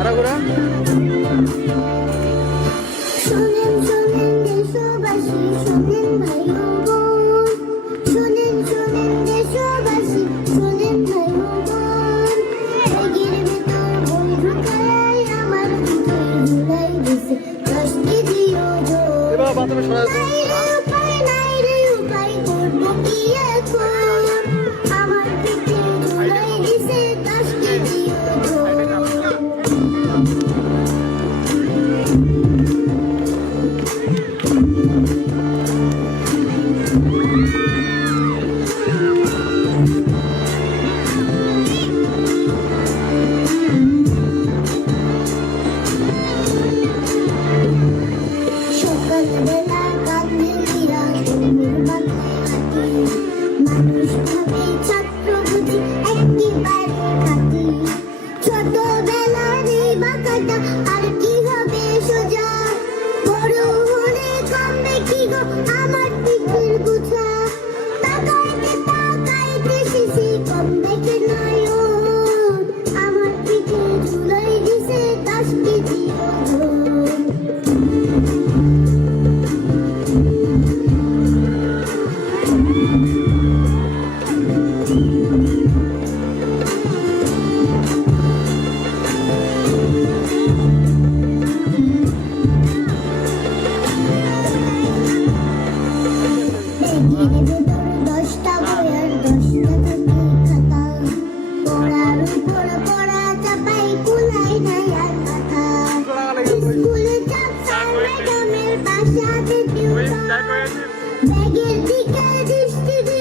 আরাগুড়া বাথরুমে সরাই। ভোরবেলা কাঁদে মানুষ ভাবে ছাত্র Bag it, big, big, big, big.